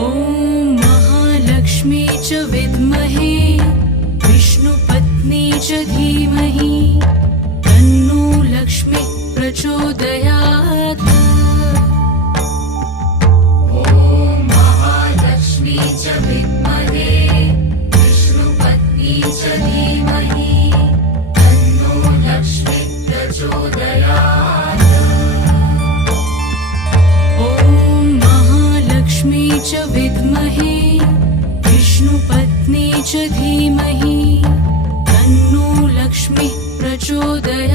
ॐ महालक्ष्मी च विद्महे विष्णुपत्नी च धीमहि तन्नो लक्ष्मी प्रचोदयात्। ॐ महालक्ष्मी च विद्महे विष्णुपत्नी च धीमहि तन्नो लक्ष्मी प्रचोदयात्। ॐ महालक्ष्मी च विद्महे विष्णुपत्नी च धीमहि तन्नो लक्ष्मी प्रचोदयात्।